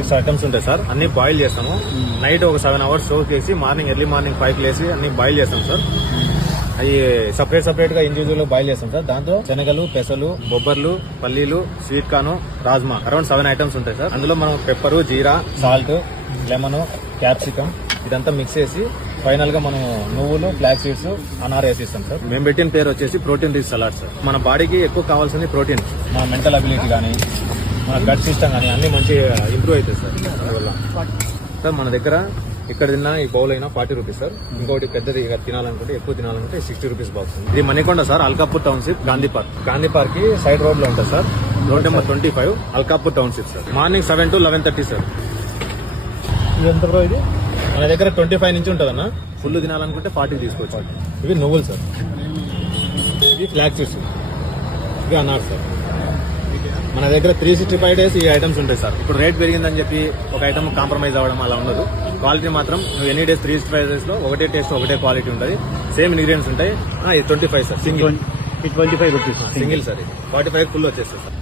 6 items ఉంటాయి sir. అన్ని boil చేస్తాము. నైట్ ఒక 7 hours సోక్ చేసి ఎర్లీ మార్నింగ్ 5 లేసి అన్ని బాయిల్ చేస్తాం సార్. అవి సపరేట్ గా ఇండివిజువల్ బాయిల్ చేస్తాం సార్. దాంతో శనగలు, పెసలు, బొబ్బర్లు, పల్లీలు, sweet corn, rajma around 7 items ఉంటాయి సార్. అందులో మనం పెప్పర్, జీరా, సాల్ట్, లెమన్, క్యాప్సికమ్ ఇదంతా మిక్స్ చేసి ఫైనల్ గా మనం నువ్వులు, ఫ్లాక్ సీడ్స్, అనార్ వేసిస్తాం సార్. మేము పెట్టిన పేరు వచ్చేసి ప్రోటీన్ రిచ్ సలాడ్ సార్. మన బాడీకి ఎక్కువ కావాల్సింది ప్రోటీన్. మన మెంటల్ అబిలిటీ కానీ, మన గట్ సిస్టమ్ కానీ అన్ని మంచి ఇంప్రూవ్ అవుతాయి సార్. దానివల్ల సార్ మన దగ్గర ఇక్కడ తిన్నా ఈ బౌల్ అయినా 40 రూపీస్ సార్. ఇంకోటి పెద్దది తినాలనుకుంటే, ఎక్కువ తినాలనుకుంటే 60 రూపీస్ బాక్స్. ఇది Manikonda sir, Alkapur township, Gandhi park కి సైడ్ రోడ్ లో ఉంటుంది sir. Road number 25, Alkapur township sir. Morning 7 to 11:30 sir. ఇది ఎంత బ్రో? ఇది మన దగ్గర 25 నుంచి ఉంటుంది అన్న. ఫుల్ తినాలనుకుంటే 40 తీసుకోవచ్చు. ఇవి నువ్వులు సార్, ఇవి ఫ్లాక్ సీడ్స్, ఇవి అనార్ సార్. మన దగ్గర 365 days ఈ ఐటమ్స్ ఉంటాయి సార్. ఇప్పుడు రేట్ పెరిగిందని చెప్పి ఒక ఐటమ్ కాంప్రమైజ్ అవ్వడం అలా ఉండదు. క్వాలిటీ మాత్రం నువ్వు ఎనీ డేస్ 365 days లో ఒకటే టేస్ట్, ఒకటే క్వాలిటీ ఉంటుంది. సేమ్ ఇంగ్రీడియంట్స్ ఉంటాయి. ఇది 25 sir single. 25 rupees single sir. ఇది 45 ఫుల్ వచ్చేస్తుంది సార్.